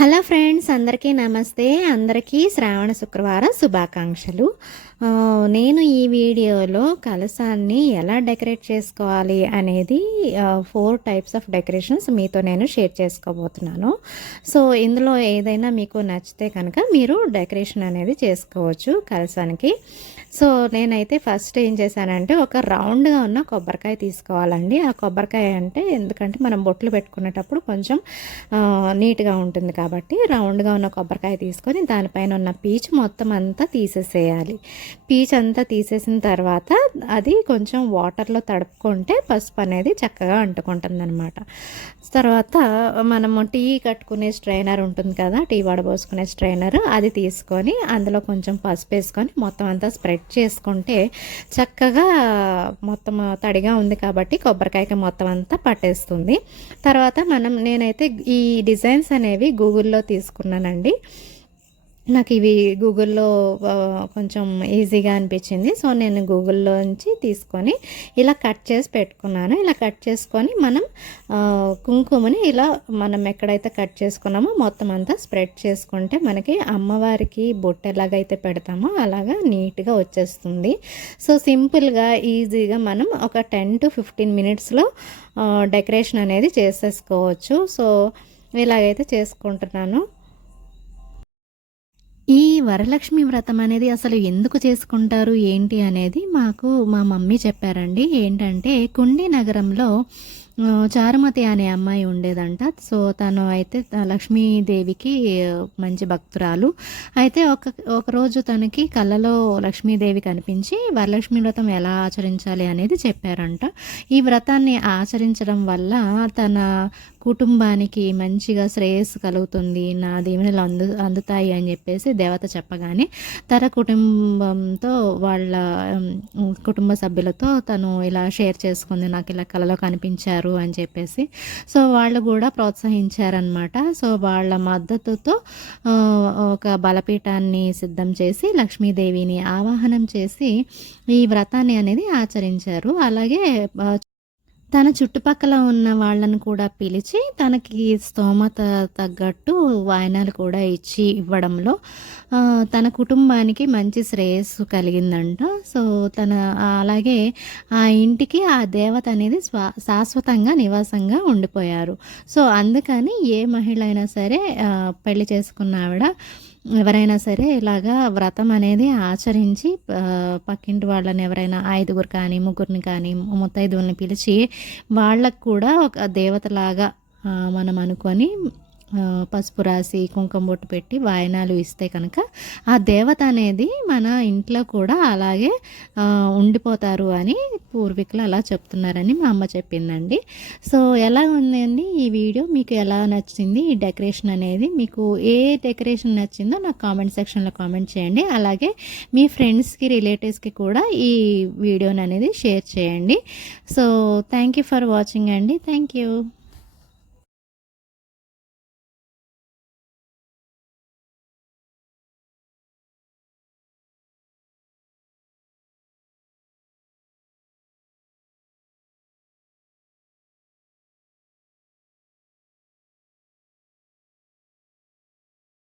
Hello friends, అందరికీ నమస్తే. అందరికీ శ్రావణ శుక్రవారం శుభాకాంక్షలు. నేను ఈ వీడియోలో కలశాన్ని ఎలా డెకరేట్ చేసుకోవాలి అనేది 4 టైప్స్ ఆఫ్ డెకరేషన్స్ మీతో నేను షేర్ చేసుకోబోతున్నాను. సో ఇందులో ఏదైనా మీకు నచ్చితే కనుక మీరు డెకరేషన్ అనేది చేసుకోవచ్చు కలశానికి. సో నేనైతే ఫస్ట్ ఏం చేశానంటే ఒక రౌండ్గా ఉన్న కొబ్బరికాయ తీసుకోవాలండి. ఆ కొబ్బరికాయ అంటే ఎందుకంటే మనం బొట్లు పెట్టుకునేటప్పుడు కొంచెం నీట్గా ఉంటుంది కాబట్టి రౌండ్గా ఉన్న కొబ్బరికాయ తీసుకొని దానిపైన ఉన్న పీచు మొత్తం అంతా తీసేసేయాలి. పీచు అంతా తీసేసిన తర్వాత అది కొంచెం వాటర్లో తడుపుకుంటే పసుపు అనేది చక్కగా అంటుకుంటుంది అనమాట. తర్వాత మనము టీ కట్టుకునే స్ట్రైనర్ ఉంటుంది కదా, టీ వడబోసుకునే స్ట్రైనర్, అది తీసుకొని అందులో కొంచెం పసుపు వేసుకొని మొత్తం అంతా స్ప్రెడ్ చేసుకుంటే చక్కగా మొత్తం తడిగా ఉంది కాబట్టి కొబ్బరికాయకి మొత్తం అంతా పట్టేస్తుంది. తర్వాత నేనైతే ఈ డిజైన్స్ అనేవి గూగుల్లో తీసుకున్నానండి. నాకు ఇవి గూగుల్లో కొంచెం ఈజీగా అనిపించింది. సో నేను గూగుల్లోంచి తీసుకొని ఇలా కట్ చేసి పెట్టుకున్నాను. ఇలా కట్ చేసుకొని మనం కుంకుమని ఇలా మనం ఎక్కడైతే కట్ చేసుకున్నామో మొత్తం అంతా స్ప్రెడ్ చేసుకుంటే మనకి అమ్మవారికి బొట్టు ఎలాగైతే పెడతామో అలాగా నీట్గా వచ్చేస్తుంది. సో సింపుల్గా ఈజీగా మనం ఒక 10 to 15 మినిట్స్లో డెకరేషన్ అనేది చేసేసుకోవచ్చు. సో ఇలాగైతే చేసుకుంటున్నాను. ఈ వరలక్ష్మి వ్రతం అనేది అసలు ఎందుకు చేసుకుంటారు ఏంటి అనేది మాకు మా మమ్మీ చెప్పారండి. ఏంటంటే కుండి నగరంలో చారుమతి అనే అమ్మాయి ఉండేదంట. సో తను అయితే లక్ష్మీదేవికి మంచి భక్తురాలు. అయితే ఒకరోజు తనకి కళ్ళలో లక్ష్మీదేవి కనిపించి వరలక్ష్మి వ్రతం ఎలా ఆచరించాలి అనేది చెప్పారంట. ఈ వ్రతాన్ని ఆచరించడం వల్ల తన కుటుంబానికి మంచిగా శ్రేయస్సు కలుగుతుంది, నా దీవెనలు అందుతాయి అని చెప్పేసి దేవత చెప్పగానే తన కుటుంబంతో వాళ్ళ కుటుంబ సభ్యులతో తను ఇలా షేర్ చేసుకుంది, నాకు ఇలా కలలో కనిపించారు అని చెప్పేసి. సో వాళ్ళు కూడా ప్రోత్సహించారనమాట. సో వాళ్ళ మద్దతుతో ఒక బలపీఠాన్ని సిద్ధం చేసి లక్ష్మీదేవిని ఆవాహనం చేసి ఈ వ్రతాన్ని అనేది ఆచరించారు. అలాగే తన చుట్టుపక్కల ఉన్న వాళ్ళను కూడా పిలిచి తనకి స్తోమత తగ్గట్టు వాయనాలు కూడా ఇవ్వడంలో తన కుటుంబానికి మంచి శ్రేయస్సు కలిగిందంట. సో అలాగే ఆ ఇంటికి ఆ దేవత అనేది శాశ్వతంగా నివాసంగా ఉండిపోయారు. సో అందుకని ఏ మహిళ అయినా సరే పెళ్లి చేసుకున్న ఆవిడ ఎవరైనా సరే ఇలాగా వ్రతం అనేది ఆచరించి పక్కింటి వాళ్ళని ఎవరైనా 5గురు కానీ 3గురిని కానీ ముత్తైదువుల్ని పిలిచి వాళ్ళకు కూడా ఒక దేవతలాగా మనం అనుకొని పసుపు రాసి కుంకుమ బొట్టు పెట్టి వాయనాలు ఇస్తే కనుక ఆ దేవత అనేది మన ఇంట్లో కూడా అలాగే ఉండిపోతారు అని పూర్వీకులు అలా చెప్తున్నారని మా అమ్మ చెప్పిందండి. సో ఎలా ఉందండి ఈ వీడియో, మీకు ఎలా నచ్చింది ఈ డెకరేషన్ అనేది? మీకు ఏ డెకరేషన్ నచ్చిందో నాకు కామెంట్ సెక్షన్లో కామెంట్ చేయండి. అలాగే మీ ఫ్రెండ్స్కి రిలేటివ్స్కి కూడా ఈ వీడియోని అనేది షేర్ చేయండి. So thank you for watching అండి. Thank you.